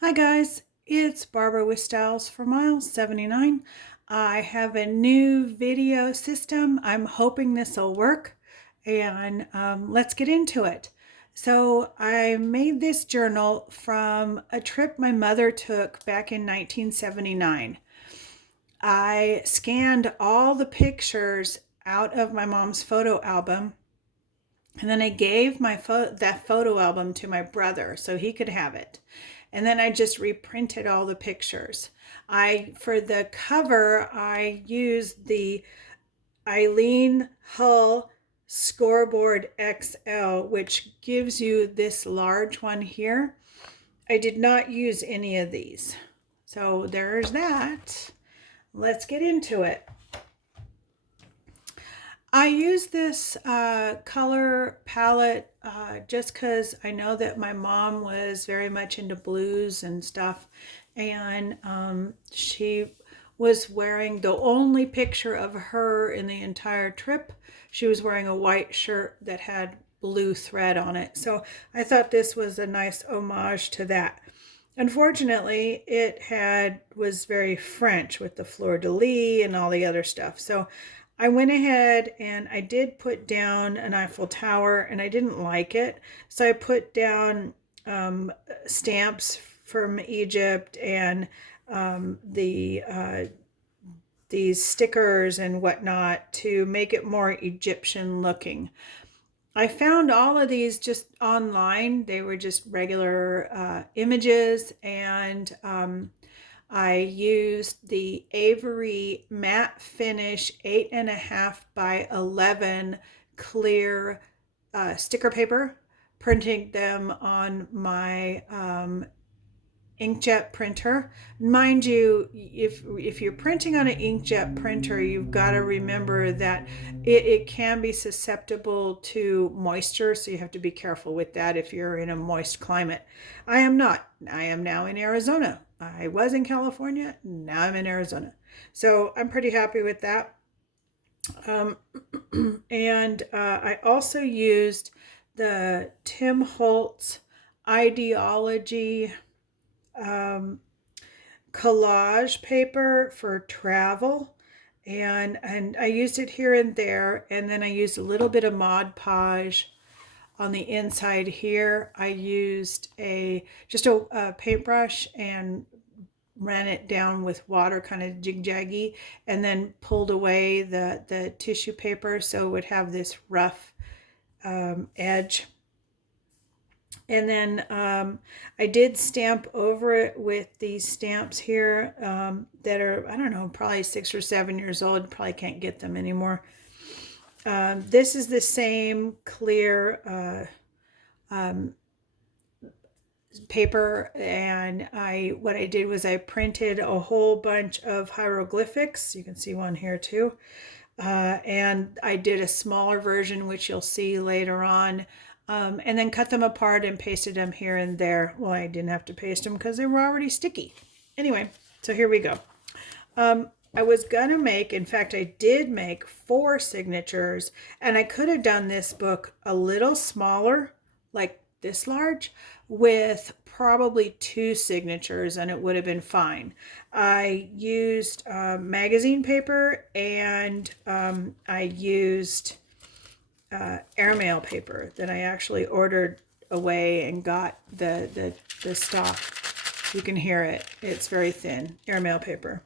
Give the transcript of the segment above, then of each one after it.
Hi guys, it's Barbara with Styles for Miles 79. I have a new video system. I'm hoping this will work and let's get into it. So I made this journal from a trip my mother took back in 1979. I scanned all the pictures out of my mom's photo album and then I gave that photo album to my brother so he could have it. And then I just reprinted all the pictures. For the cover, I used the Eileen Hull Scoreboard XL, which gives you this large one here. I did not use any of these. So there's that. Let's get into it. I use this color palette just because I know that my mom was very much into blues and stuff, and she was wearing the only picture of her in the entire trip. She was wearing a white shirt that had blue thread on it. So I thought this was a nice homage to that. Unfortunately, was very French with the fleur-de-lis and all the other stuff. So I went ahead and I did put down an Eiffel Tower and I didn't like it. So I put down stamps from Egypt and these stickers and whatnot to make it more Egyptian looking. I found all of these just online. They were just regular images, and I used the Avery Matte Finish 8.5 by 11 clear sticker paper, printing them on my inkjet printer. Mind you, if you're printing on an inkjet printer, you've got to remember that it can be susceptible to moisture, so you have to be careful with that if you're in a moist climate. I am not. I am now in Arizona. I was in California, now I'm in Arizona. So I'm pretty happy with that. Um, and I also used the Tim Holtz Ideology um, collage paper for travel, and I used it here and there, and then I used a little bit of Mod Podge on the inside here. I used a paintbrush and ran it down with water, kind of jig-jaggy, and then pulled away the tissue paper so it would have this rough edge. And then I did stamp over it with these stamps here that are, I don't know, probably 6 or 7 years old. Probably can't get them anymore. This is the same clear paper, and what I did was I printed a whole bunch of hieroglyphics. You can see one here too. And I did a smaller version, which you'll see later on, and then cut them apart and pasted them here and there. Well, I didn't have to paste them because they were already sticky. Anyway, so here we go. I was gonna make, in fact, I did make 4 signatures, and I could have done this book a little smaller, like this large, with probably 2 signatures, and it would have been fine. I used magazine paper, and I used airmail paper that I actually ordered away and got the stock. You can hear it. It's very thin, airmail paper.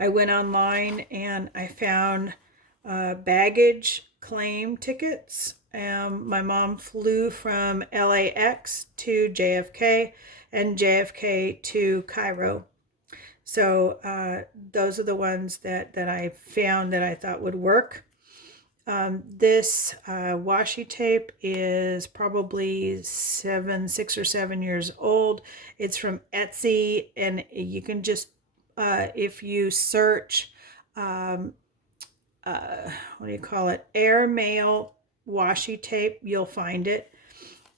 I went online and I found baggage claim tickets. My mom flew from LAX to JFK and JFK to Cairo. So those are the ones that I found that I thought would work. This washi tape is probably 6 or 7 years old. It's from Etsy, and you can just, if you search, what do you call it, airmail washi tape, you'll find it.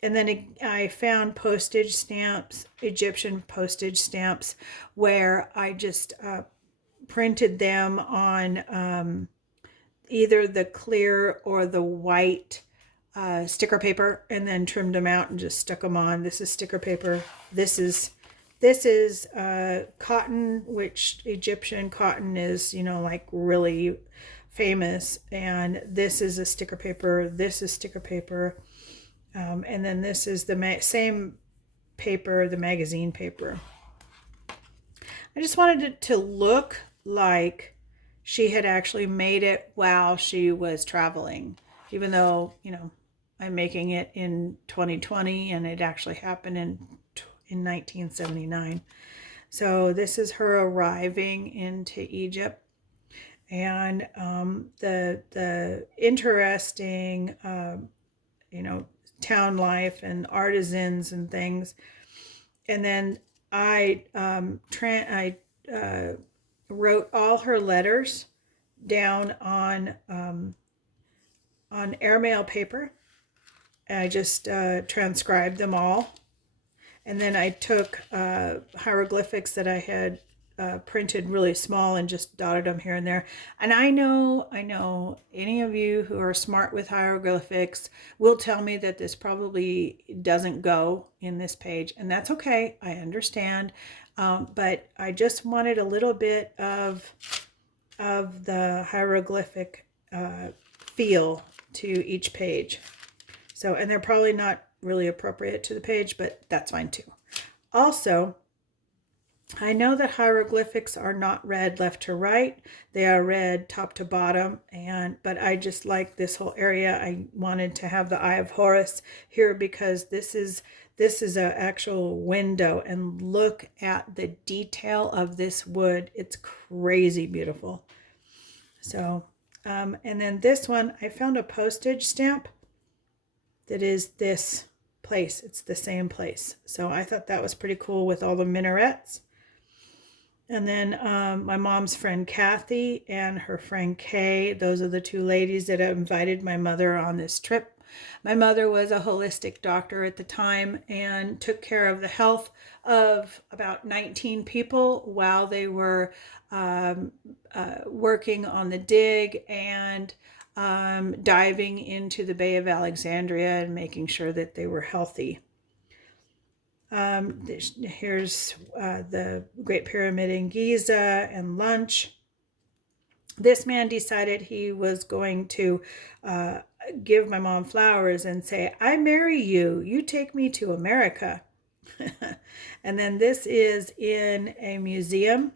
And then I found postage stamps, Egyptian postage stamps, where I just printed them on either the clear or the white sticker paper and then trimmed them out and just stuck them on. This is sticker paper. This is cotton, which Egyptian cotton is, you know, like really famous. And this is a sticker paper. This is sticker paper. And then this is the same paper, the magazine paper. I just wanted it to look like she had actually made it while she was traveling, even though, you know, I'm making it in 2020 and it actually happened in 1979. So this is her arriving into Egypt, and the interesting, you know, town life and artisans and things. And then I wrote all her letters down on airmail paper. I just transcribed them all. And then I took hieroglyphics that I had printed really small and just dotted them here and there. And I know any of you who are smart with hieroglyphics will tell me that this probably doesn't go in this page, and that's okay. I understand. But I just wanted a little bit of the hieroglyphic feel to each page. So, and they're probably not really appropriate to the page, but that's fine too. Also, I know that hieroglyphics are not read left to right. They are read top to bottom, but I just like this whole area. I wanted to have the Eye of Horus here because this is an actual window, and look at the detail of this wood. It's crazy beautiful. So, and then this one, I found a postage stamp that is this place. It's the same place. So I thought that was pretty cool with all the minarets. And then my mom's friend Kathy and her friend Kay, those are the two ladies that have invited my mother on this trip. My mother was a holistic doctor at the time and took care of the health of about 19 people while they were working on the dig and diving into the Bay of Alexandria and making sure that they were healthy. Here's the Great Pyramid in Giza and lunch. This man decided he was going to give my mom flowers and say, "I marry you, you take me to America." And then this is in a museum,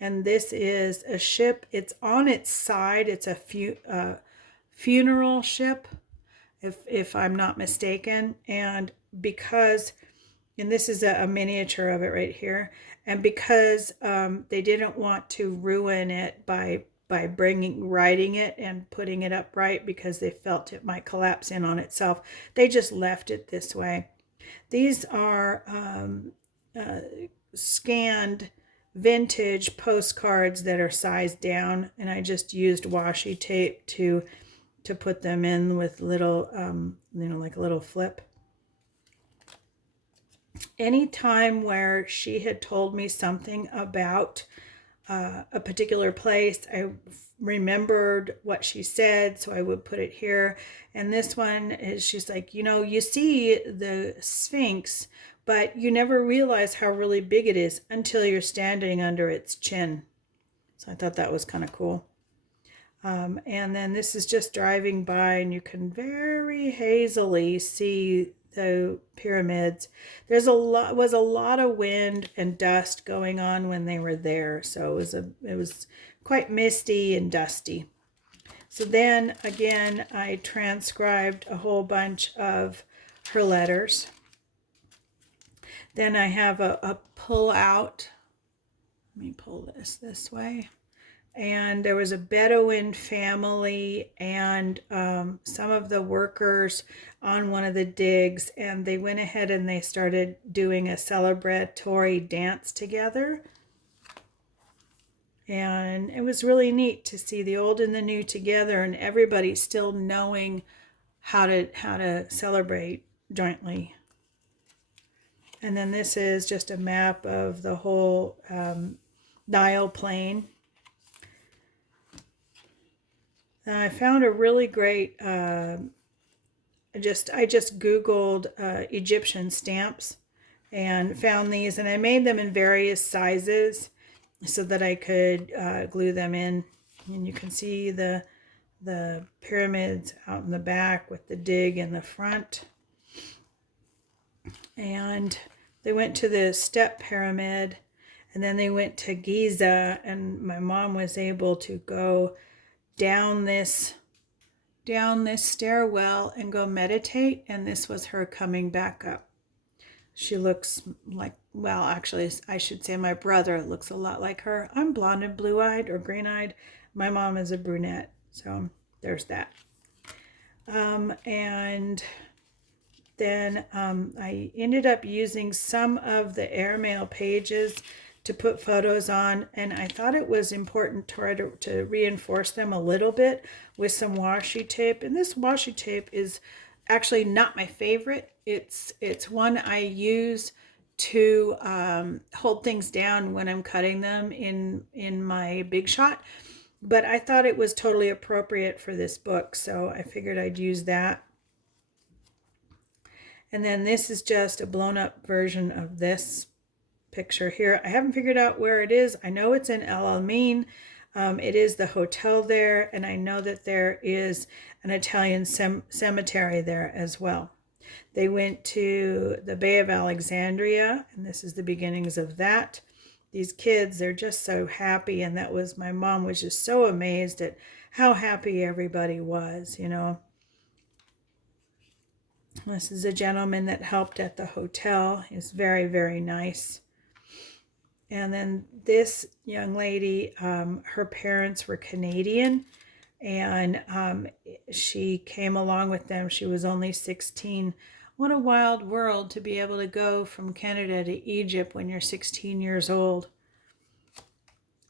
and this is a ship. It's on its side. It's a funeral ship, if I'm not mistaken. And this is a miniature of it right here. And because they didn't want to ruin it by writing it and putting it upright because they felt it might collapse in on itself, they just left it this way. These are scanned vintage postcards that are sized down, and I just used washi tape to put them in with little, you know, like a little flip. Any time where she had told me something about a particular place, I remembered what she said, so I would put it here. And this one is, she's like, you know, you see the Sphinx, but you never realize how really big it is until you're standing under its chin. So I thought that was kind of cool. And then this is just driving by, and you can very hazily see the pyramids. Was a lot of wind and dust going on when they were there, so it was quite misty and dusty. So then again, I transcribed a whole bunch of her letters. Then I have a pull out. Let me pull this way. And there was a Bedouin family and some of the workers on one of the digs, and they went ahead and they started doing a celebratory dance together. And it was really neat to see the old and the new together, and everybody still knowing how to celebrate jointly. And then this is just a map of the whole Nile plain. I found a really great I just Googled Egyptian stamps and found these, and I made them in various sizes so that I could glue them in. And you can see the pyramids out in the back with the dig in the front. And they went to the step pyramid, and then they went to Giza, and my mom was able to go down this stairwell and go meditate, and this was her coming back up. She looks like, well, actually, I should say my brother looks a lot like her. I'm blonde and blue-eyed or green-eyed. My mom is a brunette, so there's that. And then I ended up using some of the airmail pages to put photos on, and I thought it was important to reinforce them a little bit with some washi tape. And this washi tape is actually not my favorite. It's one I use to hold things down when I'm cutting them in my Big Shot, but I thought it was totally appropriate for this book, so I figured I'd use that. And then this is just a blown up version of this picture here. I haven't figured out where it is. I know it's in El Alamein. It is the hotel there, and I know that there is an Italian cemetery there as well. They went to the Bay of Alexandria, and this is the beginnings of that. These kids, they're just so happy, and my mom was just so amazed at how happy everybody was, you know. This is a gentleman that helped at the hotel. He's very, very nice. And then this young lady, her parents were Canadian, and she came along with them. She was only 16. What a wild world to be able to go from Canada to Egypt when you're 16 years old.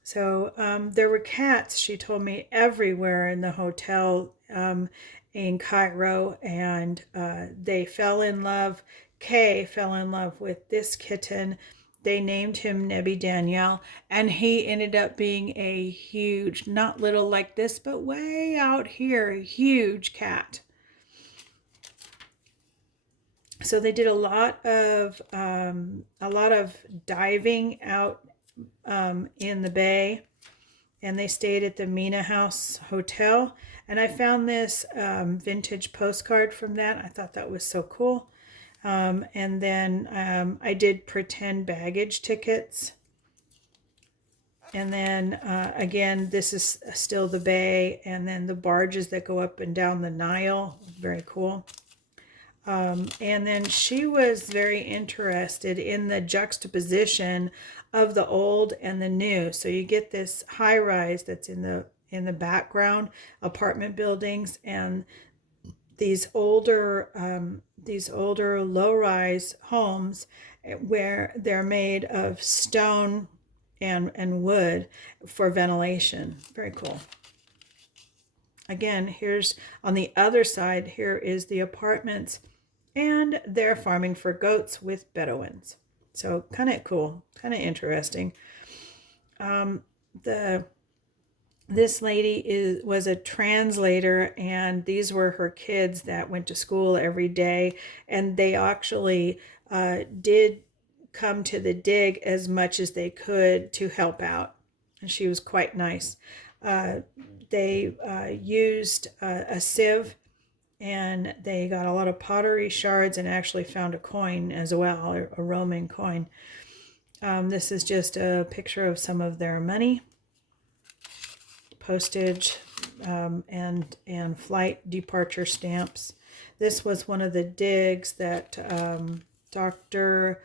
So there were cats, she told me, everywhere in the hotel in Cairo, and they fell in love. Kay fell in love with this kitten. They named him Nebi Daniel, and he ended up being a huge, not little like this, but way out here, huge cat. So they did a lot of diving out in the bay, and they stayed at the Mina House Hotel. And I found this vintage postcard from that. I thought that was so cool. And then I did pretend baggage tickets. And then again, this is still the bay, and then the barges that go up and down the Nile. Very cool. And then she was very interested in the juxtaposition of the old and the new. So you get this high rise that's in the background, apartment buildings, and these older low-rise homes where they're made of stone and wood for ventilation. Very cool. Again, here's on the other side, here is the apartments, and they're farming for goats with Bedouins. So kind of cool, kind of interesting. This lady was a translator, and these were her kids that went to school every day, and they actually did come to the dig as much as they could to help out, and she was quite nice. They used a sieve, and they got a lot of pottery shards and actually found a coin as well, a Roman coin. This is just a picture of some of their money, postage, and flight departure stamps. This was one of the digs that Dr.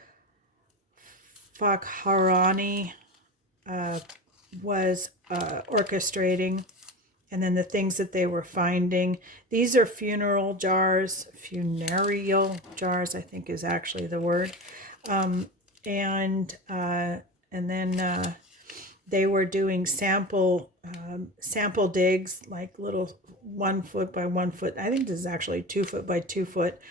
Fakharani was orchestrating, and then the things that they were finding. These are funereal jars, I think is actually the word. And then they were doing sample digs, like little 1 foot by 1 foot. I think this is actually 2 foot by 2 foot,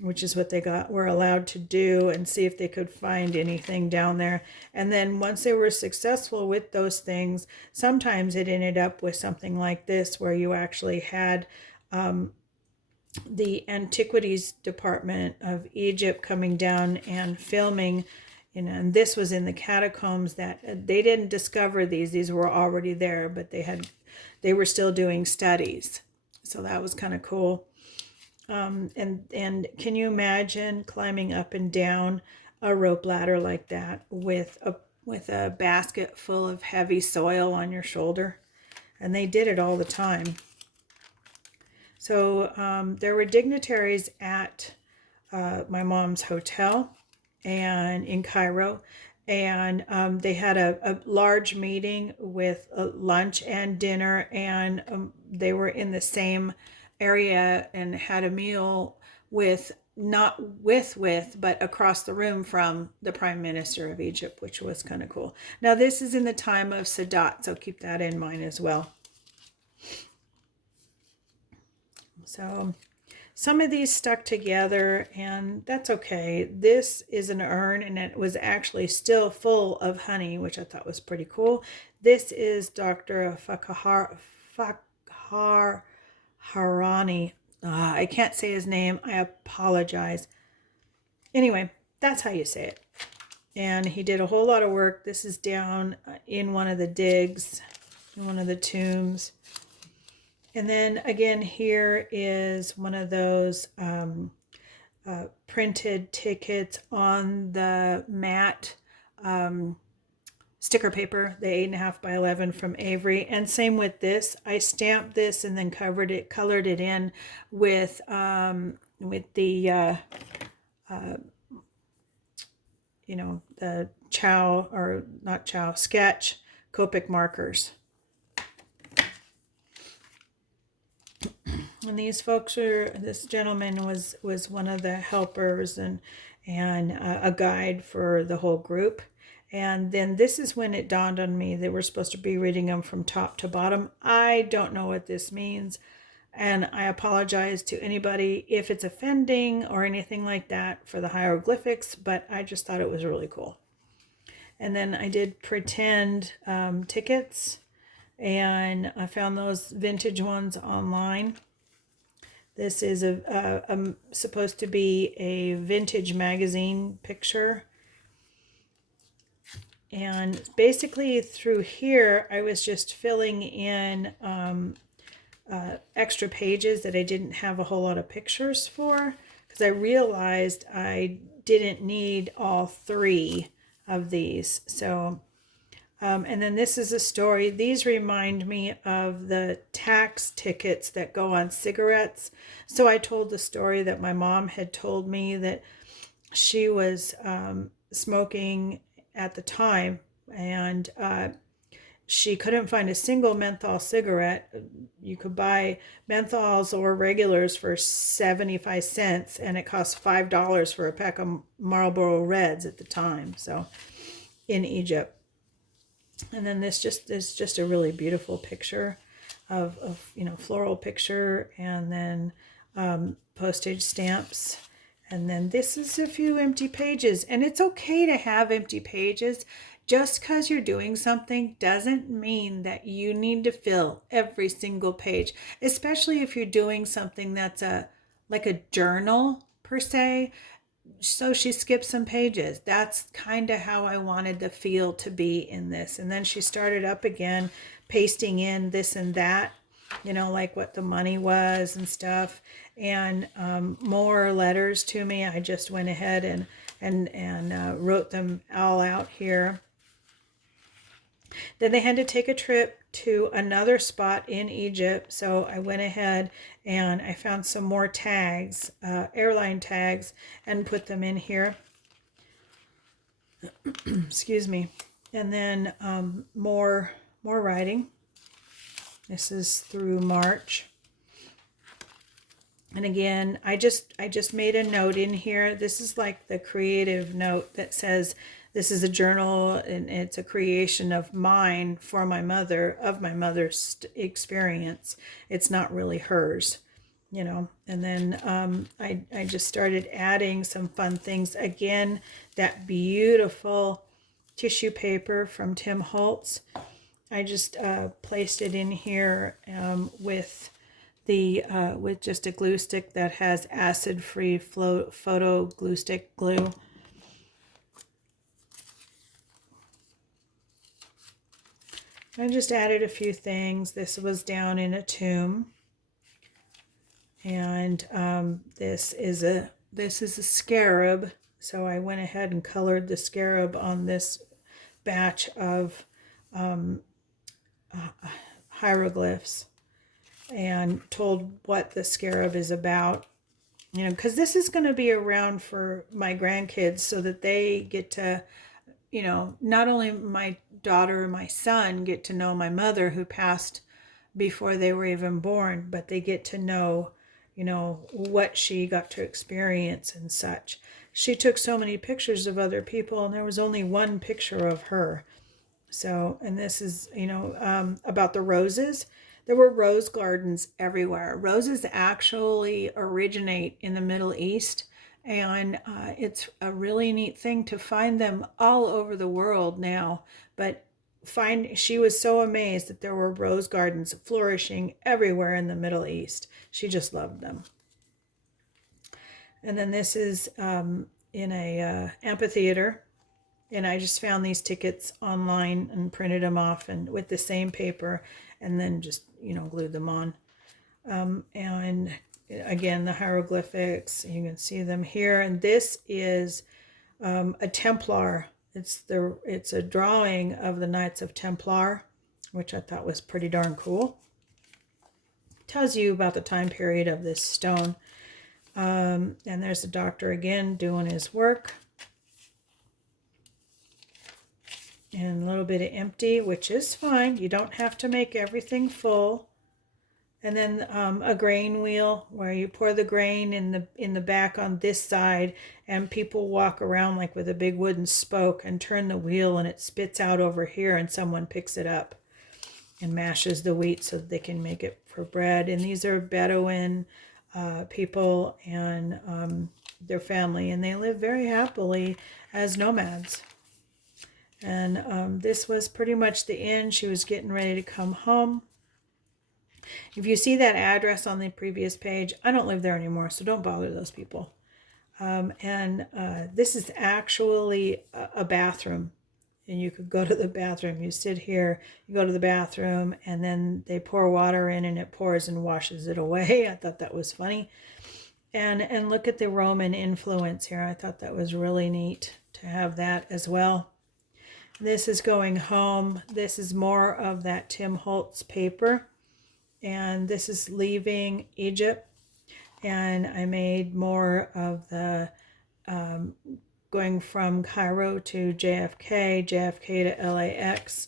which is what they were allowed to do, and see if they could find anything down there. And then once they were successful with those things, sometimes it ended up with something like this, where you actually had the antiquities department of Egypt coming down and filming, and this was in the catacombs that they didn't discover these were already there, but they were still doing studies. So that was kind of cool. And can you imagine climbing up and down a rope ladder like that with a basket full of heavy soil on your shoulder? And they did it all the time. So there were dignitaries at my mom's hotel and in Cairo, and they had a large meeting with lunch and dinner, and they were in the same area and had a meal with not with but across the room from the Prime Minister of Egypt, which was kind of cool. Now this is in the time of Sadat, so keep that in mind as well. So some of these stuck together, and that's okay. This is an urn, and it was actually still full of honey, which I thought was pretty cool. This is Dr. Harani. I can't say his name. I apologize. Anyway, that's how you say it. And he did a whole lot of work. This is down in one of the digs, in one of the tombs. And then again, here is one of those printed tickets on the matte sticker paper, the 8.5 by 11 from Avery. And same with this. I stamped this and then colored it in with the the Chow, or not Chow, Sketch Copic markers. And these folks this gentleman was one of the helpers and a guide for the whole group. And then this is when it dawned on me that we're supposed to be reading them from top to bottom. I don't know what this means, and I apologize to anybody if it's offending or anything like that for the hieroglyphics, but I just thought it was really cool. And then I did pretend tickets, and I found those vintage ones online. This is supposed to be a vintage magazine picture. And basically through here, I was just filling in extra pages that I didn't have a whole lot of pictures for, because I realized I didn't need all 3 of these. So, and then this is a story. These remind me of the tax tickets that go on cigarettes. So I told the story that my mom had told me that she was smoking at the time, and she couldn't find a single menthol cigarette. You could buy menthols or regulars for 75 cents, and it cost $5 for a pack of Marlboro Reds at the time, so in Egypt. And then this is just a really beautiful picture of floral picture, and then postage stamps. And then this is a few empty pages, and it's okay to have empty pages. Just because you're doing something doesn't mean that you need to fill every single page, especially if you're doing something that's like a journal per se. So she skipped some pages. That's kind of how I wanted the feel to be in this. And then she started up again, pasting in this and that, like what the money was and stuff, and more letters to me. I just went ahead and wrote them all out here. Then they had to take a trip to another spot in Egypt, so I went ahead and I found some more tags, airline tags, and put them in here. Excuse me. And then more writing. This is through March. And again, I just made a note in here. This is like the creative note that says this is a journal, and it's a creation of mine for my mother, of my mother's experience. It's not really hers, And then I just started adding some fun things. Again, that beautiful tissue paper from Tim Holtz. I just placed it in here with the with just a glue stick that has acid-free photo glue stick glue. I just added a few things. This was down in a tomb, and this is a scarab. So I went ahead and colored the scarab on this batch of hieroglyphs and told what the scarab is about. You know, because this is going to be around for my grandkids so that they get to, you know, not only my daughter and my son get to know my mother who passed before they were even born, but they get to know, you know, what she got to experience and such. She took so many pictures of other people, and there was only one picture of her. So, and this is, you know, about the roses. There were rose gardens everywhere. Roses actually originate in the Middle East, and it's a really neat thing to find them all over the world now. But she was so amazed that there were rose gardens flourishing everywhere in the Middle East. She just loved them. And then this is in a amphitheater. And I just found these tickets online and printed them off and with the same paper, and then just, you know, glued them on. And again, the hieroglyphics, you can see them here. And this is a Templar. It's a drawing of the Knights of Templar, which I thought was pretty darn cool. It tells you about the time period of this stone. And there's the doctor again doing his work. And a little bit of empty, which is fine. You don't have to make everything full. And then a grain wheel where you pour the grain in the back on this side, and people walk around like with a big wooden spoke and turn the wheel, and it spits out over here, and someone picks it up and mashes the wheat so that they can make it for bread. And these are Bedouin people and their family, and they live very happily as nomads. And this was pretty much the end. She was getting ready to come home. If you see that address on the previous page, I don't live there anymore, so don't bother those people. This is actually a bathroom, and you could go to the bathroom. You sit here, you go to the bathroom, and then they pour water in, and it pours and washes it away. I thought that was funny. And look at the Roman influence here. I thought that was really neat to have that as well. This is going home. This is more of that Tim Holtz paper. And this is leaving Egypt. And I made more of the going from Cairo to JFK, JFK to LAX,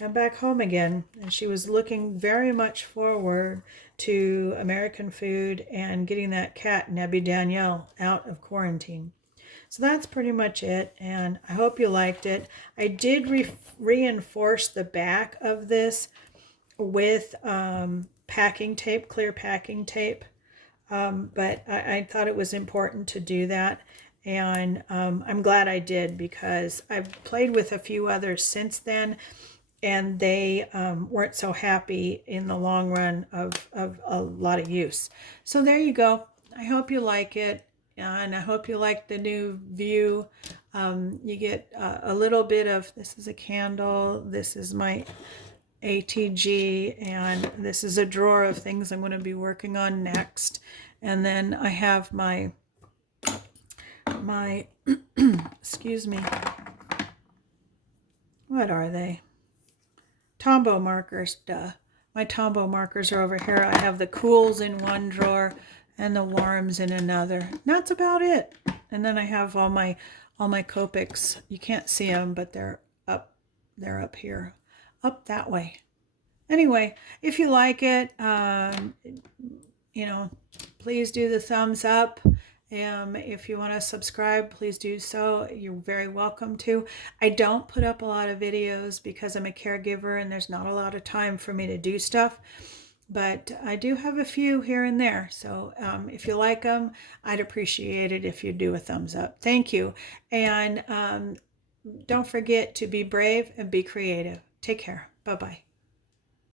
and back home again. And she was looking very much forward to American food and getting that cat, Nebby Danielle, out of quarantine. So that's pretty much it, and I hope you liked it. I did reinforce the back of this with packing tape, clear packing tape, but I thought it was important to do that, and I'm glad I did, because I've played with a few others since then, and they weren't so happy in the long run of a lot of use. So there you go. I hope you like it. And I hope you like the new view. You get a little bit of, this is a candle, this is my ATG, and this is a drawer of things I'm going to be working on next. And then I have my excuse me, what are they? Tombow markers, duh. My Tombow markers are over here. I have the Cools in one drawer and the Warms in another. And that's about it. And then I have all my Copics. You can't see them, but they're up here, up that way. Anyway, if you like it, you know, please do the thumbs up. If you want to subscribe, please do so. You're very welcome to. I don't put up a lot of videos because I'm a caregiver and there's not a lot of time for me to do stuff. But I do have a few here and there. So if you like them, I'd appreciate it if you do a thumbs up. Thank you. And don't forget to be brave and be creative. Take care. Bye-bye.